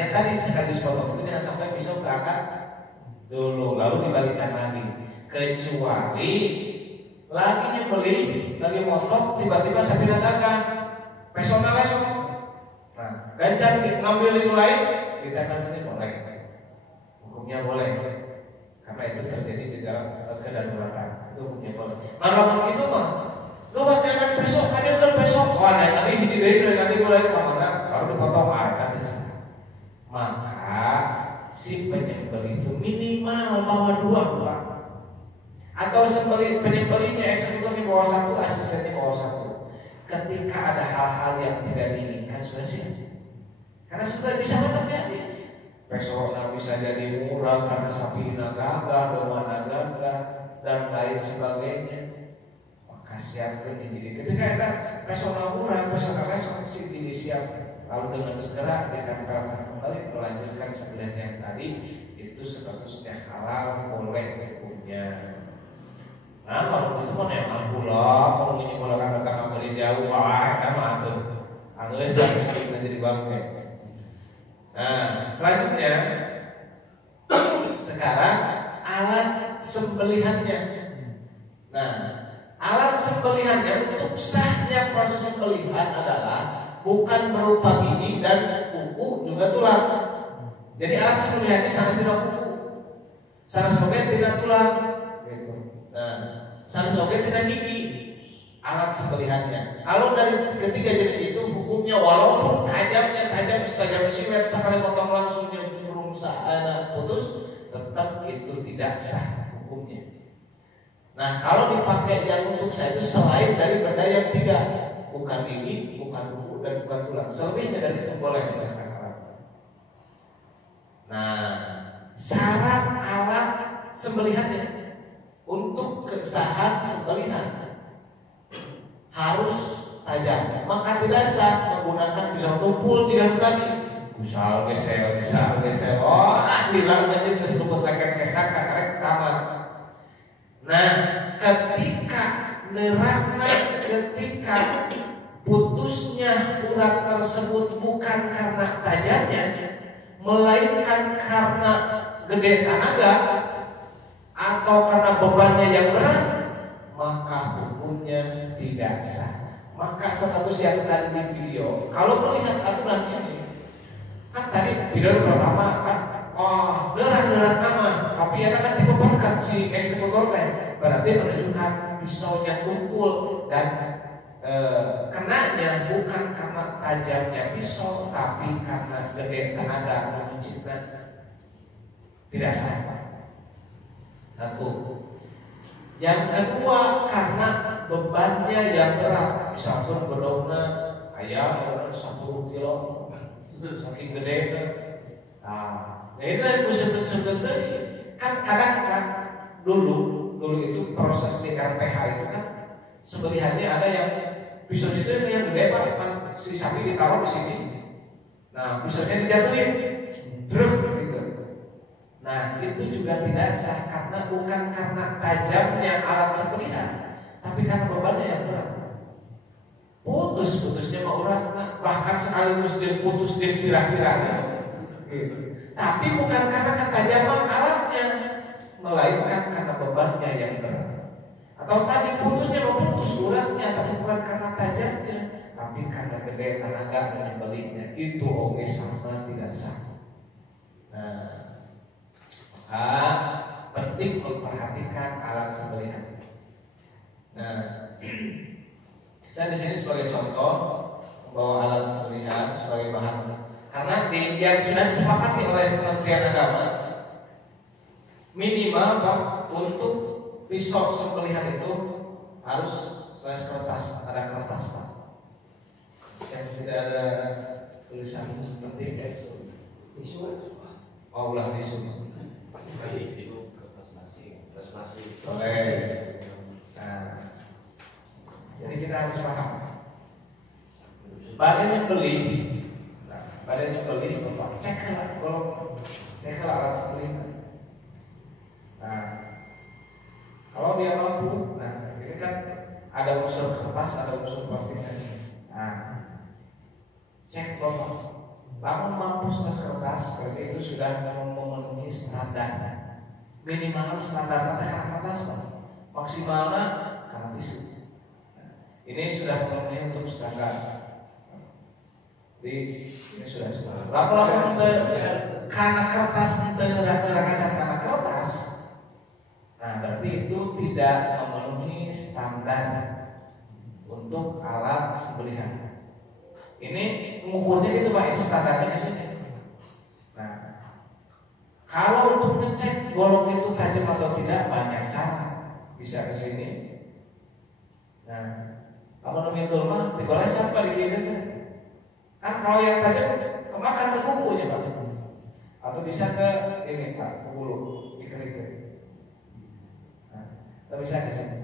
yang tadi sekali potong itu jangan sampai pisau keangkat dulu, lalu dibalikkan lagi. Kecuali lagi nyembelih, lagi motong, tiba-tiba sapi dagang, pesona lesok. Nah, gancar ngambil yang lain, kita kan ini boleh. Hukumnya boleh. Karena itu terjadi di dalam kedaruratan. Itu hukumnya boleh. Malah itu mah, lu jangan besok, ada kan besok. Wah, nanti hiji deui nanti mulai kemana? Baru dipotong ada di sana. Maka si penyembelih itu minimal bawa 2 orang. Atau penyembelihnya eksekutor di bawah 1, asistennya bawah 1. Ketika ada hal-hal yang tidak diinginkan sudah sia-sia. Karena sudah bisa terjadi. Besoknya bisa jadi murah karena sapi gagah, domba gagah, dan lain sebagainya. Maka siapkan jadi ketika kita besoknya murah, besoknya besok jadi siap. Lalu dengan segera ditempelkan kembali melanjutkan sebelum yang tadi itu statusnya halal boleh hukumnya. Nah kalau itu kan emang pulau, kalau punya pulau kan datang dari jauh, wah sama tuh, anggus kita jadi bangke. Nah selanjutnya sekarang alat sembelihannya. Nah alat sembelihannya untuk sahnya proses sembelihan adalah bukan berupa gigi dan kuku juga tulang. Jadi alat sembelihannya sanes dina kuku, sanes oge tina tulang, gitu. Nah, sanes oge tina gigi alat sembelihannya. Kalau dari ketiga jenis itu hukumnya walaupun tajam setajam silet sekali potong langsung nyemplung saana putus, tetap itu tidak sah hukumnya. Nah, kalau dipakai yang untuk sah itu selain dari benda yang 3, bukan gigi, bukan kuku dan bukan tulang. Selebihnya dari itu boleh silakan. Nah, syarat alat sembelihannya untuk kesahan sembelihan harus tajam. Maka tidak sah menggunakan pisau tumpul jika tadi. Bisa gesel. Oh, hilang aja geus luput leket kesak karek tamat. Nah, ketika putusnya urat tersebut bukan karena tajamnya, melainkan karena gede tenaga atau karena bebannya yang berat, maka hukumnya tidak sah. Maka status yang tadi di video, kalau melihat aturan ini, kan tadi video pertama kan, derah nama, tapi ya kan dibebankan si eksekutor kan, berarti menunjukkan pisaunya tumpul dan kenanya bukan karena tajamnya pisau, tapi karena gede tenaga menguncinya tidak sah. Satu. Yang kedua karena bebannya yang berat, misalkan bedogna ayam 10 kilo, saking gede. Nah, itu yang disebut kan kadang kan dulu itu proses di RPH itu kan sembelihannya ada yang pisaunya itu yang gede pak, kan si sapi ditaruh di sini. Nah pisaunya dijatuhin, druk gitu. Nah itu juga tidak sah karena bukan karena tajamnya alat sembelihan, tapi karena bebannya yang berat. Putusnya mau urat, bahkan sekaligus dia putus dia sirah-sirahnya. Gitu. Tapi bukan karena ketajaman alatnya, melainkan karena bebannya yang berat. Atau tadi putusnya putus uratnya, tapi bukan karena tajamnya, tapi karena gede tenaga menyembelihnya. Itu oke sama tidak sah. Nah, penting memperhatikan alat sembelihan. Nah, saya di sini sebagai contoh membawa alat sembelihan sebagai bahan, karena yang sudah disepakati oleh Kementerian Agama minimal Pak untuk pisau sembelihan itu harus slice kertas, ada kertas Pak. Yang tidak ada tulisan penting guys. Tisu. Oh, ulah tisu. Pasti itu kertas nasi. Oke. Nah, jadi kita harus paham. Badannya beli, Bapak ceklah alat sembelihan. Nah, kalau dia mampu, nah ini kan ada unsur kertas, ada unsur plastik. Nah, cek Bapak, Lamun mampu kertas, berarti itu sudah memenuhi standar. Minimal standar karena kertas, maksimalnya karena tisu. Ini sudah memenuhi untuk standar. Jadi ini sudah. Lamun karena kertas tergerak-gerak karena kertas, nah berarti itu tidak memenuhi standar untuk alat sembelihan. Ini mengukurnya itu Pak, standarnya ke sini. Nah, kalau untuk ngecek golok itu tajam atau tidak banyak cara, bisa ke sini. Nah, kalau ngemintul mah digoreng siapa dikirim? Kan kalau yang tajam kemakan ke kukunya Pak, atau bisa ke ini Pak, ke bulu, dikerik. Nah, atau bisa ke sini.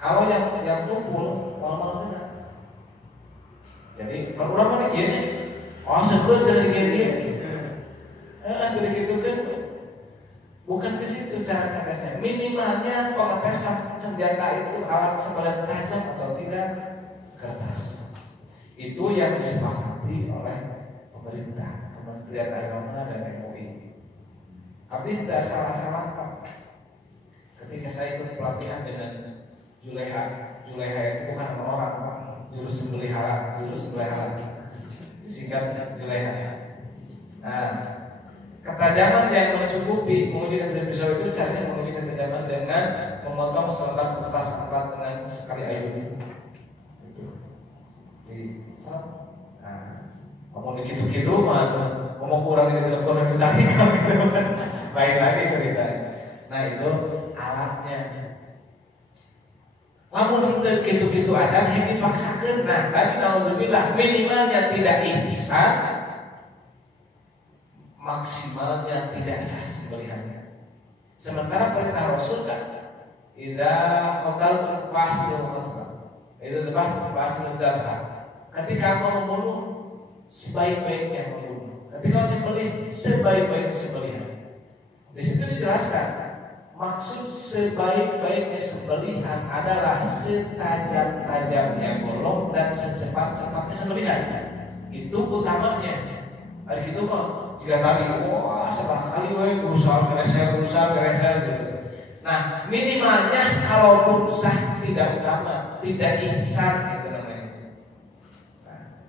Kalau yang tumpul, normal benar. Jadi kalau orang mana gini, sebut dari gini, dari gitu kan, bukan ke situ cara ngetesnya. Minimalnya pengetesan senjata itu alat sembelihan tajam atau tidak kertas. Itu yang disepakati oleh pemerintah, Kementerian Agama dan MUI. Tapi tidak salah-salah Pak. Ketika saya ikut pelatihan dengan Juleha itu bukan orang, jurus sembelihan, disingkat Juleha. Nah, ketajaman yang mencukupi menguji ketajaman pisau itu caranya menguji ketajaman dengan memotong selembar kertas angkat dengan sekali ayun itu. Nah, ngomong gitu-gitu mah ngomong kurang ini dalam kurang ditarik gitu. Baik lagi ceritanya. Nah itu alatnya. Lamun gitu-gitu aja yang dipaksakan. Nah tadi naudzubillah minimalnya tidak ihsan, maksimalnya tidak sah sembelihannya. Sementara perintah Rasul kan, idza qataltum fa'aslu qatla, idza dhabhtum fa'aslu dhabha. Ketika mau membunuh, sebaik-baiknya membunuh. Ketika menyembelih, sebaik-baiknya sembelihan. Di situ dijelaskan. Maksud sebaik-baiknya sembelihan adalah setajam-tajamnya golok dan secepat-cepatnya sembelihan. Itu utamanya. Hari itu mah jika tadi, setelah kali berusaha gereser gitu. Nah minimalnya kalaupun sah tidak utama, tidak ihsan gitu namanya. Nah,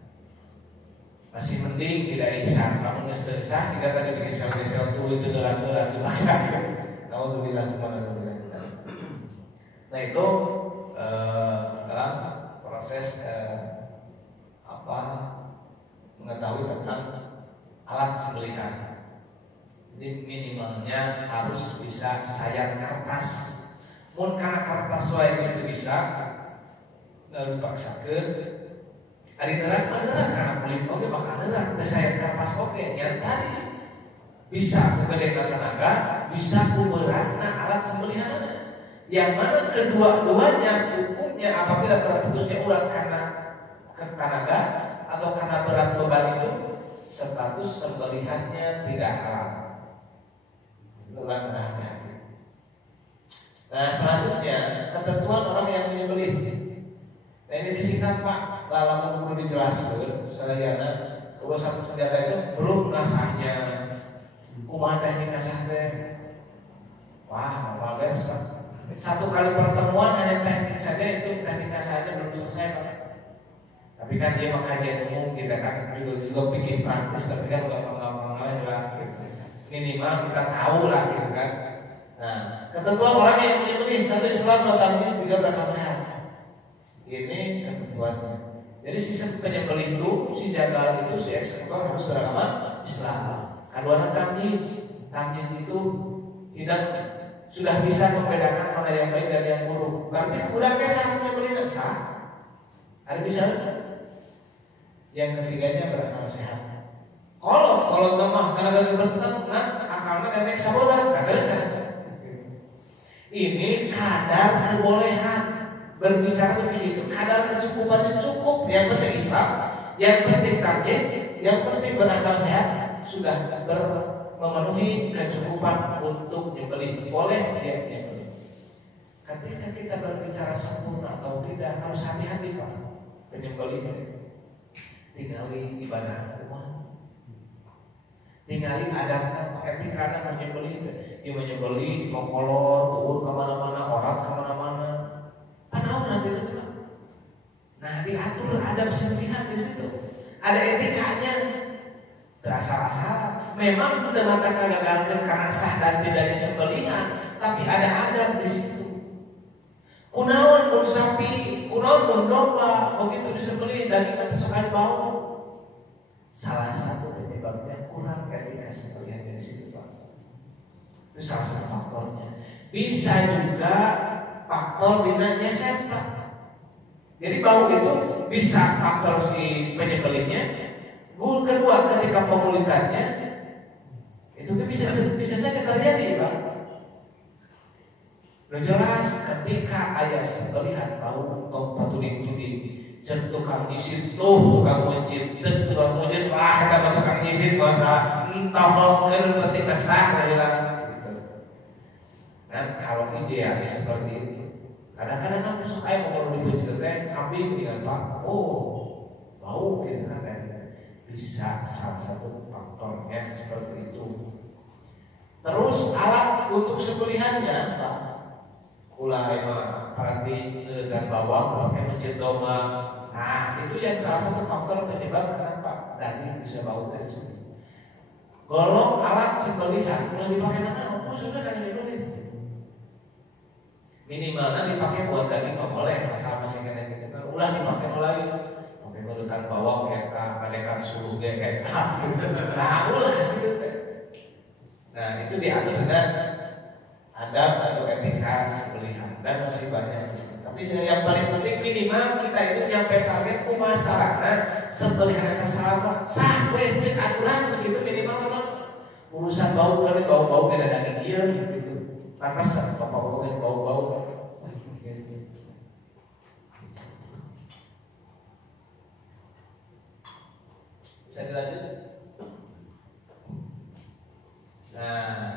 masih mending tidak ihsan. Namun sudah sah jika tadi digeser-geser itu derang-derang dipaksa. Alhamdulillah. Nah itu dalam proses mengetahui tentang alat sembelihan. Jadi minimalnya harus bisa sayat kertas. Mun karena kertas wae bisa lalu dipaksakeun. Ari nerang karena kulit oge bakal nerang teh sayat kertas oge yang tadi bisa kegedean tenaga, bisa beratna alat sembelihanana. Yang mana kedua-duanya hukumnya apabila terputusnya urat karena tenaga atau karena berat beban itu, status sembelihannya tidak halal. Urat tenaga. Nah selanjutnya ketentuan orang yang menyembelih. Nah ini disingkat Pak, lalu perlu dijelaskan. Salayana urusan senjata itu belum nasahnya. Kumaha teknik nasah teh? Wah, normal beres Pak. Satu kali pertemuan hanya teknik saja, itu teknik nasah saja belum selesai Pak. Tapi kan dia mengkajian umum kita kan juga pikir praktis, tapi kan bukan pengalaman lah gitu. Minimal kita tahu lah gitu kan. Nah, ketentuan orang yang menyembelih satu Islam, dua tamyiz, tiga berakal sehat. Ini ketentuannya. Jadi si penyembelih itu, si jagal itu, si eksekutor harus beragama Islam. Kedua tamyiz itu tidak sudah bisa membedakan mana yang baik dan yang buruk. Berarti budaknya seharusnya beli sah. Ada bisa. Yang ketiganya berakal sehat. Kalau mah karena gak bertemu kan akalnya nenek sabola kata saya. Ini kadar kebolehan berbicara begitu. Kadar kecukupannya cukup. Yang penting Islam, yang penting tamyiz, yang penting berakal sehat. Sudah memenuhi kecukupan untuk nyembelih, boleh dia nyembelih. Ketika kita berbicara sempurna atau tidak harus hati-hati Pak penyembelih. Tinggali ibadah rumah, tinggali adabnya, etika kan nyebeli, dia menyebeli, kolor, turun kemana-mana, orang kemana-mana, panaun nanti itu kan. Nah diatur adab sembelihan di situ, ada etikanya, terasa-asa. Memang dengan gagalkan karena sah dan tidaknya sembelihan, tapi ada adab di situ. Kunaon pun sapi, kunaon pun domba, begitu disembelih daging nanti sekali bau. Salah satu penyebabnya kurang etika sembelihan di situ. Itu salah satu faktornya. Bisa juga faktor dinanya nyeset. Jadi bau itu bisa faktor si penyembelihnya. Kedua ketika pengulitannya itu bisa saja terjadi, Pak. Udah jelas ketika ayah sembelihan bau patuding-tuding cek tukang nyisit tukang muncit tukang muncit lah kita tukang nyisit masa entah penting sah lah gitu. Dan kalau idealnya seperti itu, kadang-kadang kan besok ayah mau dipuncit teh kambing dengan Pak, bau gitu kan, bisa salah satu faktornya seperti itu. Terus alat untuk sembelihannya, Pak, ulah emang perhati dan bawang pakai mencet domba. Nah itu yang salah satu faktor penyebab kenapa daging bisa bau dari situ. Golong alat sembelihan ulah dipakai mana? Khususnya kan dibeli. Minimalnya dipakai buat daging nggak boleh, asal masih kena gitu kan. Ulah dipakai mulai pakai gunakan bawang eta, adekan suruh eta. Nah ulah gitu. Nah itu diatur dengan adab atau etika sembelihan dan masih banyak. Tapi yang paling penting minimal kita itu nyampe target kumasarana sembelihan eta salamat sah we cek aturan begitu minimal memang urusan bau kali bau-bau beda daging iya gitu. Pantas bapak-bapak yang bau-bau. Bisa dilanjut? Nah,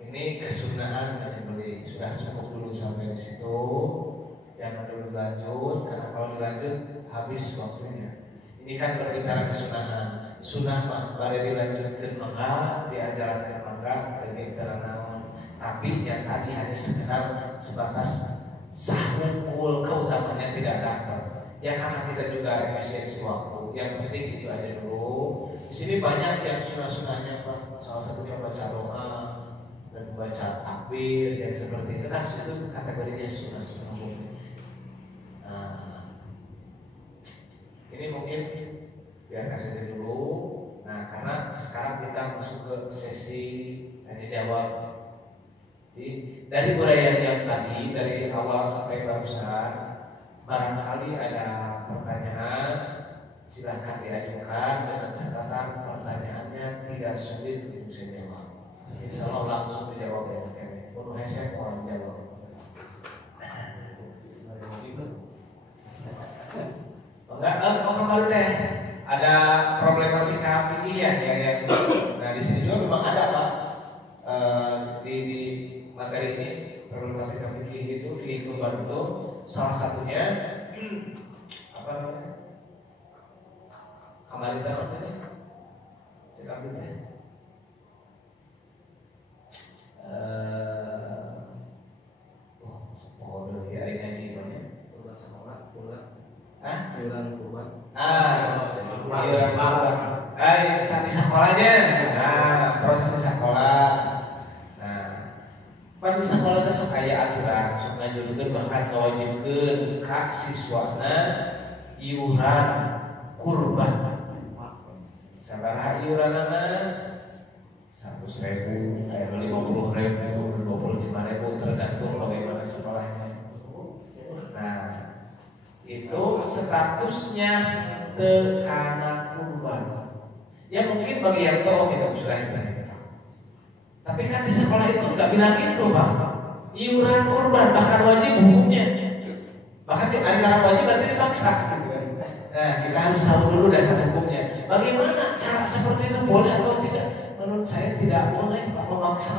ini kesunahan menyembelih sudah cukup dulu sampai di situ. Jangan dulu lanjut karena kalau dilanjut habis waktunya. Ini kan berbicara kesunahan. Sunah mah bare dilanjutkeun mangga, diajarkan mangga, teu teranaon. Tapi yang tadi hanya sekedar sebatas sahungkul keutamanya tidak dapat. Ya karena kita juga efisiensi waktu. Yang penting itu aja dulu. Di sini banyak yang sunah-sunahnya Pak. Salah satunya baca doa dan baca takbir yang seperti itu kan itu kategorinya sunah-sunah. Nah, ini mungkin biar kasih dulu. Nah, karena sekarang kita masuk ke sesi tanya jawab. Jadi, dari uraian yang tadi dari awal sampai barusan, barangkali ada pertanyaan, silahkan diajukan dengan catatan pertanyaannya tidak sulit untuk saya jawab. Insya Allah langsung dijawab ya. Penuh headset orang jawab. Enggak, kembali teh ada problematika fikih ya. Nah di sini juga memang ada Pak di materi ini problematika fikih itu fikih kurban itu salah satunya apa namanya? Kembali teh namanya cekap teh. Dulu ya ini aja banyak. Kurban sekolah, kurban. Iuran kurban. Iuran kurban. Di sekolahnya. Proses sekolah. Nah, pan di sekolah itu sok aya aturan, sok ngajulkeun bahkan ngawajibkeun ka siswana iuran kurban. Sabaraha iuranana? 100.000, 50.000, 25.000 tergantung bagaimana sekolahnya. Nah, itu statusnya tekana kurban. Ya mungkin bagi yang tahu kita sudah kita. Tapi kan di sekolah itu nggak bilang itu Pak. Iuran kurban bahkan wajib hukumnya. Bahkan di anggaran wajib berarti dipaksa. Gitu. Nah, kita harus tahu dulu dasar hukumnya. Bagaimana cara seperti itu boleh atau tidak? Menurut saya tidak boleh Pak memaksa.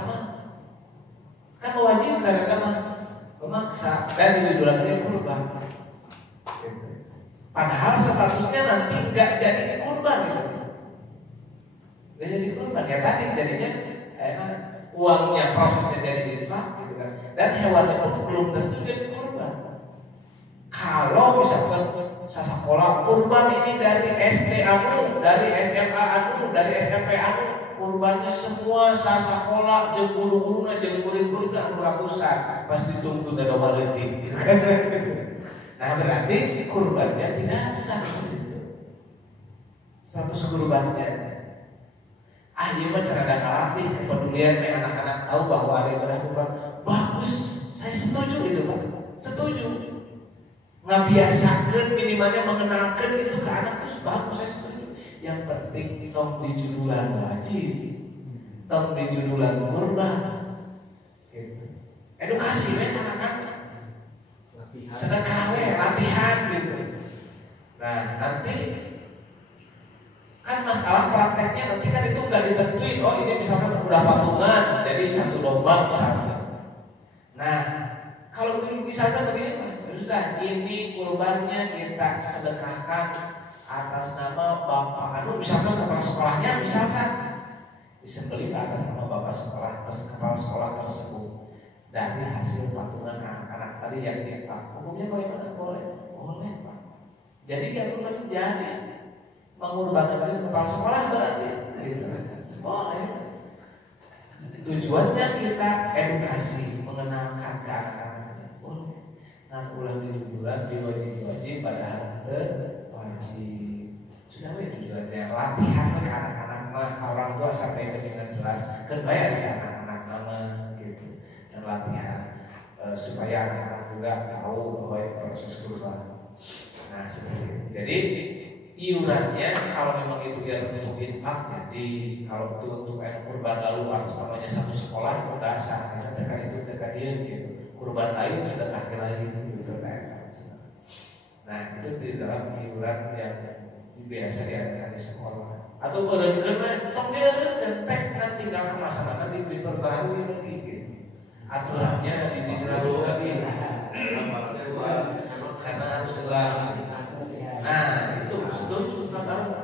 Kan mewajibkan kata memaksa dan ditujukan kurban. Padahal statusnya nanti nggak jadi kurban gitu. Nggak jadi kurban ya tadi jadinya uangnya prosesnya jadi infak gitu kan. Dan hewannya pun belum tentu jadi kurban. Kalau misalkan sekolah kurban ini dari SD anu, dari SMA anu, dari SMP anu, kurbannya semua sekolah jeung guru-guruna jeung murid-muridna ratusan, pas ditunggu da domba leutik gitu kan. Nah berarti kurbannya tidak sah di situ. Status kurbannya. Ieu mah cara ngalatih kepedulian anak-anak tahu bahwa ada ibadah kurban. Bagus, saya setuju itu Pak. Setuju. Ngabiasakeun minimalnya mengenalkan itu ke anak terus bagus, saya setuju. Yang penting tong di judulan wajib, tong di judulan kurban. Gitu. Edukasi we anak-anak. Sedekah we, latihan gitu. Nah, nanti kan masalah prakteknya nanti kan itu nggak ditentuin. Oh ini misalkan udah patungan, jadi satu domba misalnya. Nah, kalau misalkan begini Mas, sudah ini kurbannya kita sedekahkan atas nama bapak anu, misalkan kepala sekolahnya misalkan disembelih atas nama bapak kepala sekolah tersebut dari hasil patungan anak-anak tadi yang kita hukumnya bagaimana? Boleh Pak. Jadi nggak perlu jadi mengorbankan kepala sekolah berarti gitu. Boleh. Tujuannya kita edukasi, mengenalkan ke anak-anak. Boleh. Nah, ulang di bulan diwajib padahal wajib. Sudah we tujuannya latihan ke anak-anak mah orang tua sampai dengan jelas kan bayar ke anak-anak nama gitu. Dan latihan supaya anak-anak juga tahu bahwa itu proses kurban. Nah, seperti itu. Jadi iurannya kalau memang itu dia untuk infak, jadi kalau itu untuk kurban lalu atas namanya satu sekolah itu nggak sah, karena dekat itu dekat dia gitu. Kurban lain sedekah lain gitu kan. Nah itu di dalam iuran yang biasa diadakan di sekolah. Atau orang kena tok dia kentek kan tinggal kemasan-kemasan diperbarui lagi gitu. Aturannya dijelaskan lagi. Karena harus jelas. Nah itu setuju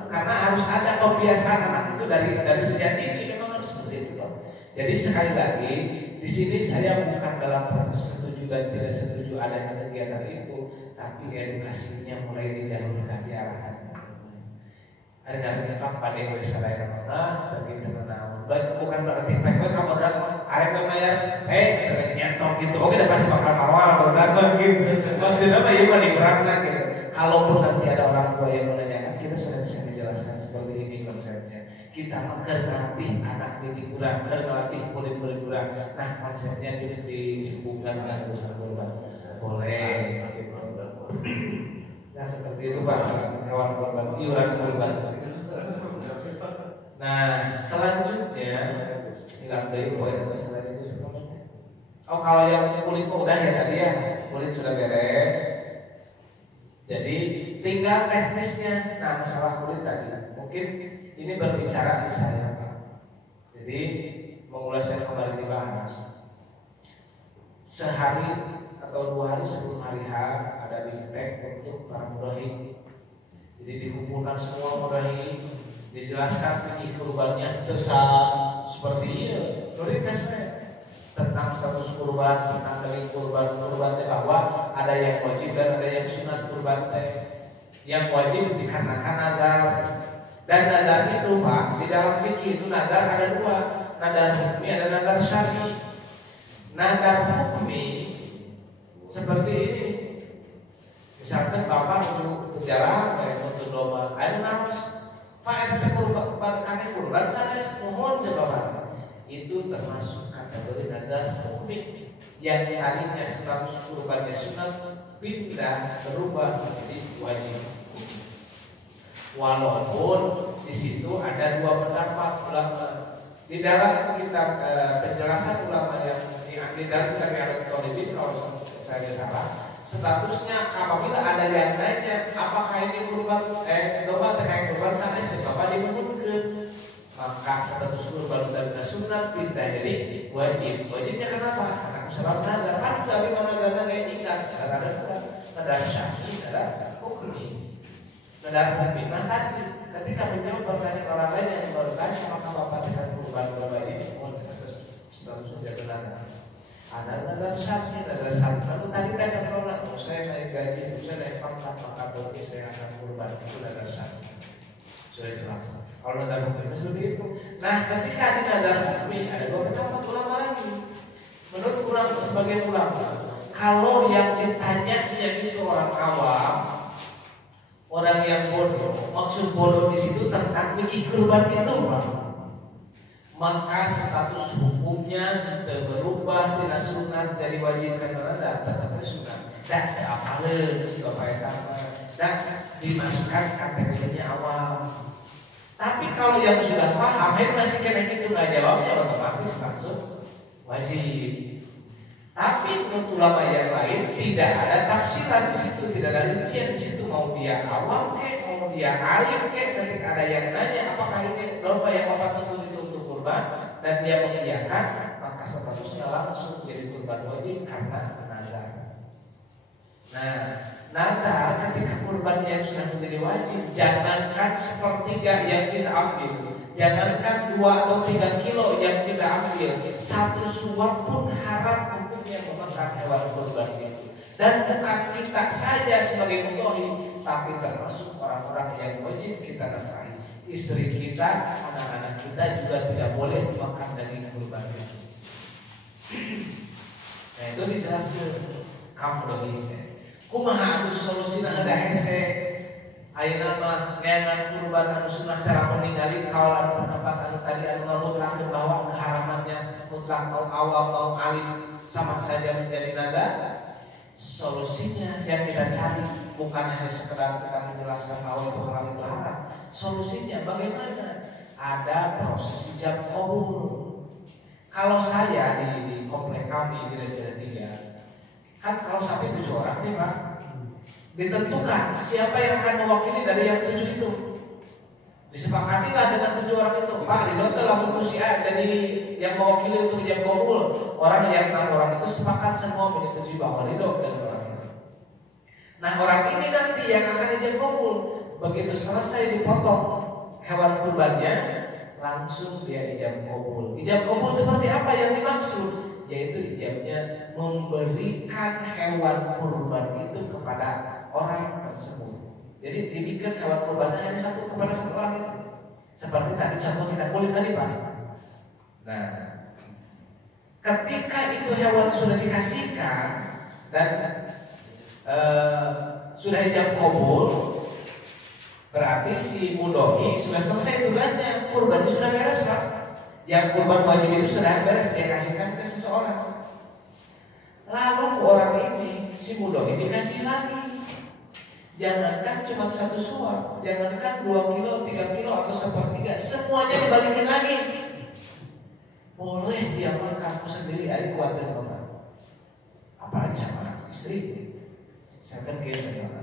karena harus ada pembiasaan anak itu dari sejak ini memang harus seperti itu Pak. Jadi sekali lagi di sini saya bukan dalam proses setuju dan tidak setuju adanya kegiatan itu, tapi edukasinya mulai dijalurkan diarahkan. Ada nggak infak pada yang bisa daerah mana begitu menang. Bukan berarti pek kamu orang arek membayar kita gaji nyentok gitu. Oke udah pasti bakal mawal berapa gitu. Maksudnya apa ya kan dikurangkan gitu. Kalaupun nanti ada orang tua yang menanyakan, kita sudah bisa dijelaskan seperti ini konsepnya. Kita akan ngelatih anak didik kurang, ngelatih murid-murid kurang. Nah konsepnya dihubungkan dengan urusan kurban. Boleh. Nah seperti itu Pak, hewan kurban, iuran kurban. Nah selanjutnya, hilang dari poin apa selanjutnya? Oh kalau yang kulit udah ya tadi ya, kulit sudah beres. Jadi tinggal teknisnya. Nah masalah kulit tadi mungkin ini berbicara di saya Pak. Jadi mengulas yang kembali dibahas. Sehari atau 2 hari sebelum hari H ada big bag untuk para mudahim. Jadi dikumpulkan semua mudahim, dijelaskan fikih kurbannya besar seperti ini. Prioritasnya tentang status kurban, tentang dari kurban bahwa ada yang wajib dan ada yang sunat kurban yang wajib dikarenakan nazar. Dan nazar itu Pak, di dalam fikih itu nazar ada 2, nazar hukmi ada nazar syar'i. Nazar hukmi seperti ini. Misalkan Bapak untuk jalan untuk domba, ada nafas. Pak eta kurban kaki kurban sana mohon jawab. Itu termasuk kategori nazar hukmi yang harinya status kurbannya sunat pindah berubah menjadi wajib. Walaupun di situ ada 2 pendapat ulama. Di dalam kitab penjelasan ulama yang di dalam kitab Al-Talibin kalau saya salah, statusnya apabila ada yang nanya apakah ini kurban domba terkait kurban sana Bapak dimungkinkan, maka status kurban dan sunat pindah jadi wajib. Wajibnya kenapa? Karena sebab nazar kan tapi kalau nazarnya kayak ikat, ada syar'i, ada hukmi. Nadar hukmi tadi ketika menjawab pertanyaan orang lain yang bertanya maka bapak dengan kurban berapa ini, setelah sudah benar. Ada nadar syar'i, nadar syar'i. Lalu tadi kan contohnya, saya naik gaji, saya naik pangkat, maka berarti saya akan kurban, itu nadar syar'i. Sudah jelas. Kalau nadar hukmi seperti itu. Nah, ketika ada nadar hukmi, ada beberapa ulama lagi. Menurut ulama sebagai ulama, kalau yang ditanya itu orang awam, orang yang bodoh, maksud bodoh di situ tentang mikir kurban itu, Pak. Maka status hukumnya berubah tidak sunat jadi wajib karena tetap sunat. Dan apa sih bapak dan dimasukkan kategorinya awam. Tapi kalau yang sudah paham, masih kena gitu nggak jawabnya otomatis langsung wajib. Tapi menurut ulama yang lain tidak ada tafsiran di situ, tidak ada rincian di situ, mau dia awam mau dia alim ketika ada yang nanya apakah ini norma yang bapak tuntut itu untuk kurban dan dia mengiyakan, maka statusnya langsung jadi kurban wajib karena nadar. Nah, nadar ketika kurban yang sudah menjadi wajib, jangankan sepertiga yang kita ambil, jangankan 2 atau 3 kilo yang kita ambil, 1 suap pun haram hukumnya memakan hewan kurban itu. Dan bukan kita saja sebagai mudhohi, tapi termasuk orang-orang yang wajib kita nafkahi. Istri kita, anak-anak kita juga tidak boleh makan daging kurban itu. Nah itu dijelaskan kamu dagingnya. Kumaha atuh solusina ada hese. Ayeuna mah neangan kurban anu sunah tara ningali kawalan pendapat anu tadi anu mutlak bahwa keharamannya mutlak mau awam mau alim sama saja menjadi nadar. Solusinya yang kita cari bukan hanya sekedar kita menjelaskan bahwa itu halal itu haram. Solusinya bagaimana? Ada proses ijab qabul. Kalau saya di komplek kami di Raja 3, kan kalau sampai 7 orang nih Pak, ditentukan siapa yang akan mewakili dari yang 7 itu. Disepakatilah dengan 7 orang itu. Pak, di telah bentuk si A jadi yang mewakili untuk ijab qabul. Orang yang 6 orang itu sepakat semua menyetujui bahwa ridho dengan orang itu. Nah orang ini nanti yang akan ijab qabul, begitu selesai dipotong hewan kurbannya, langsung dia ijab qabul. Ijab qabul seperti apa yang dimaksud? Yaitu ijabnya memberikan hewan kurban itu kepada orang tersebut. Jadi dibikin hewan kurbannya hanya satu kepada satu orang itu. Seperti tadi contoh kita kulit tadi Pak. Nah, ketika itu hewan sudah dikasihkan dan sudah ijab qabul, berarti si mudhohi sudah selesai tugasnya, kurbannya sudah beres Pak. Yang kurban wajib itu sudah beres, dia kasihkan ke seseorang. Lalu orang ini si mudhohi dikasih lagi. Jangankan cuma 1 suap, jangankan 2 kilo, 3 kilo atau sepertiga, semuanya dibalikin lagi. Boleh dia makan sendiri, ada kuatin Bapak. Apalagi sama istri. Saya kan kira bagaimana.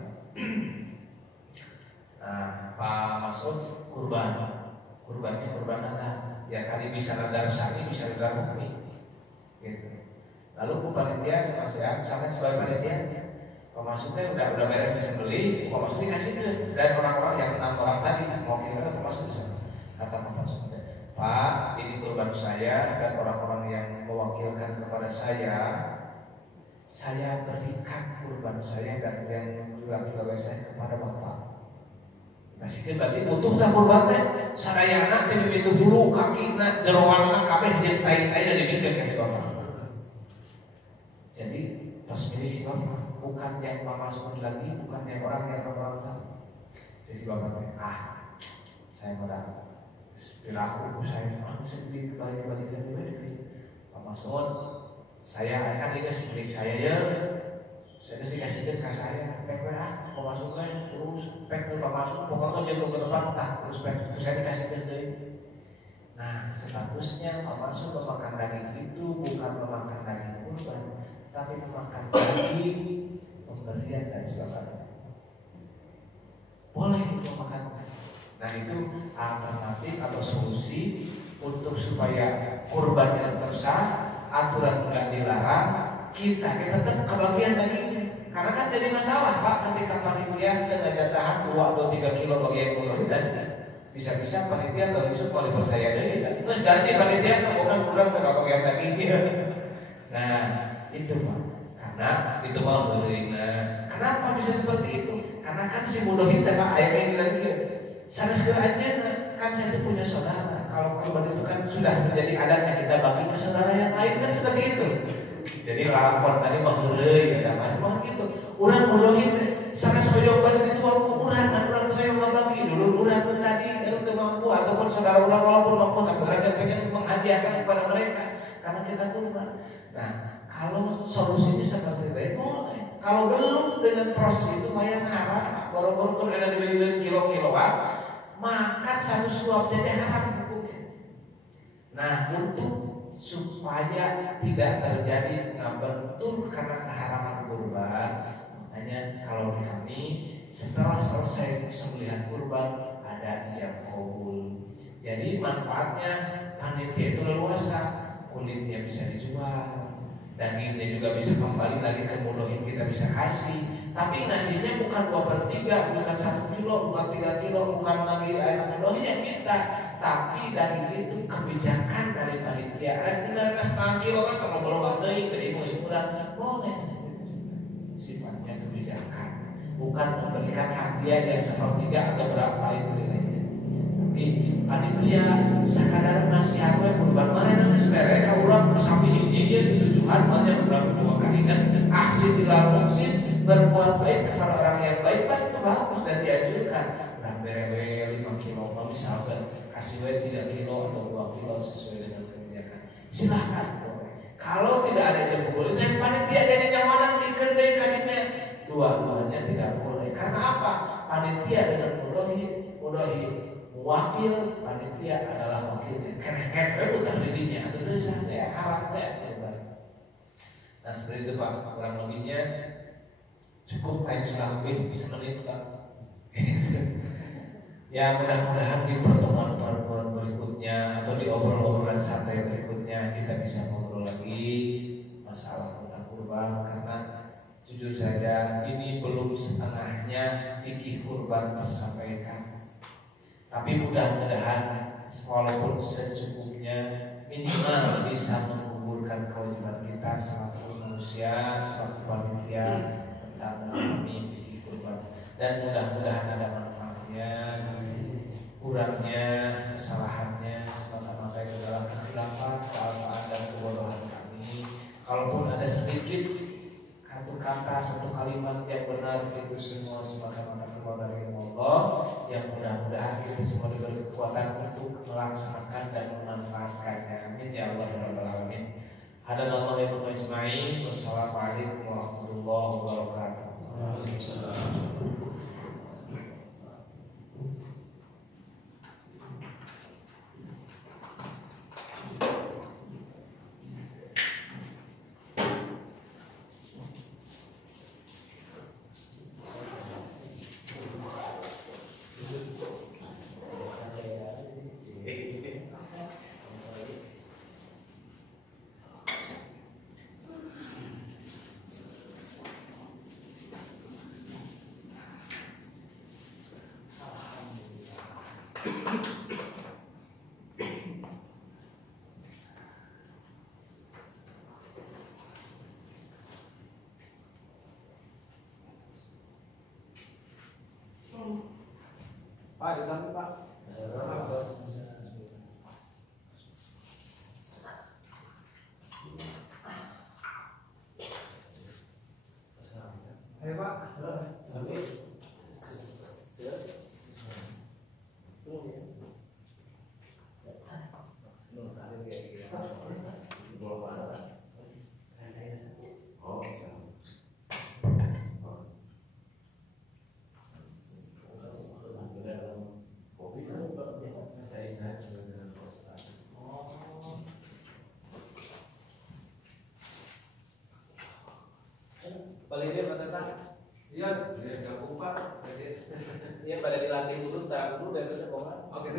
Nah, Pak Masud kurbannya kurban nadar. Ya kali bisa nadar syar'i, bisa nadar hukmi. Gitu. Lalu panitia sama saya, sama sebagai panitia, Pak Masudnya udah beres disembelih, Pak Masud dikasih ke dan orang-orang yang 6 orang tadi mau kira Pak Masud bisa. Kata Pak Masud, Pak, ini kurban saya dan orang-orang yang mewakilkan kepada saya berikan kurban saya dan yang diwakili saya kepada Bapak. Masih berarti butuh tak kurbannya? Sadayana teh dipitu bulu kaki na jeroan kabeh jeung tai-tai dibikin kasih Bapak. Jadi tos milih si Bapak, bukan yang memasukkan lagi, bukan yang orang tahu. Jadi Bapak saya udah piraku saya sedih kembali-kembalikan Pak Masud. Saya akan dikasih milik saya ya. Saya dikasih ke saya, pek Pak Masud terus pek ke Pak Masud, pokoknya jauh ke depan terus pek saya dikasih ke sendiri. Nah, statusnya Pak Masud memakan daging itu bukan memakan daging kurban, tapi memakan daging pemberian dari siapa. Boleh itu makan. Nah itu alternatif atau solusi untuk supaya kurbannya tetap sah, aturan tidak dilarang, kita tetap kebagian dagingnya. Karena kan jadi masalah Pak ketika panitia dengan jatahan 2 atau 3 kilo bagi yang mulut dan bisa-bisa panitia atau isu kuali percaya deh kan. Terus ganti panitia bukan kurang terlalu yang dagingnya. Nah itu Pak. Karena itu mau nah, kenapa bisa seperti itu? Karena kan si mudah kita Pak ayam yang bilang dia. Sana segera aja kan saya itu punya saudara. Kalau kurban itu kan sudah menjadi adatnya kita bagi ke saudara yang lain kan seperti itu. Jadi lapor tadi mengheureuy ya Mas mah gitu. Urang mudohin sana soyoban itu aku urang kan urang soyo bagi dulu urang tadi anu teu mampu ataupun saudara urang walaupun mampu tapi urang pengen menghadiahkan kepada mereka karena kita kurban. Nah, kalau solusinya seperti itu boleh. Kalau belum dengan proses itu lumayan haram. Baru-baru kan ada dibeli kilo-kiloan, makan satu suap saja haram hukumnya. Nah, untuk supaya tidak terjadi ngabentur karena keharaman kurban, makanya kalau di kami setelah selesai sembelihan kurban ada ijab qabul. Jadi manfaatnya panitia itu leluasa, kulitnya bisa dijual, dagingnya juga bisa kembali lagi ke mudohin kita bisa kasih. Tapi nasinya bukan 2/3, bukan 1 kilo, bukan 3 kilo, bukan lagi ayam mudohin yang minta. Tapi daging itu kebijakan dari panitia. Ada 1/2 kilo kan kalau belum ada dari musim kurang boleh. Sifatnya kebijakan, bukan memberikan hadiah yang 1/3 atau berapa itu nilainya. Tapi panitia sekadar ngasih apa kurban mana yang sepele kau urang sampai hiji ditujukan mana yang urang dua kali dan aksi dilakukan berbuat baik kepada orang yang baik kan itu bagus dan dianjurkan. Dan bere-bere 5 kilo misalkan kasih weight 3 kilo atau 2 kilo sesuai dengan kebijakan. Silahkan boleh. Kalau tidak ada jam boleh, tapi panitia jadi nyamanan bikin deh kadinya. Dua-duanya tidak boleh. Karena apa? Panitia dengan mudohi wakil panitia adalah wakilnya. Kena bukan dirinya. Atau itu saja harapnya. Nah seperti itu Pak. Kurang lebihnya cukup kayak sudah lebih semenit Pak. Ya mudah-mudahan di pertemuan-pertemuan berikutnya atau di obrolan santai berikutnya kita bisa ngobrol lagi masalah tentang kurban karena jujur saja ini belum setengahnya fikih kurban tersampaikan. Tapi mudah-mudahan walaupun secukupnya minimal bisa menguburkan kewajiban kita selaku manusia, selaku panitia tentang memahami fikih kurban dan mudah-mudahan ada manfaatnya. Kurangnya, kesalahannya semata-mata itu adalah kekhilafan, kealpaan dan kebodohan kami. Kalaupun ada sedikit satu kata, satu kalimat yang benar itu semua semata-mata keluar dari Allah. Yang mudah-mudahan kita semua diberi kekuatan untuk melaksanakan dan memanfaatkannya. Amin ya Allah ya Rabbal Alamin. Hadanallahu ya majma'in. Wassalamualaikum warahmatullahi wabarakatuh. Waalaikumsalam. Pak, ditambah Pak. Ayo Pak. Paling dia Pak. Iya, dia gabung Pak. Iya pada dilatih dulu, taruh dulu dari sekolah. Oke,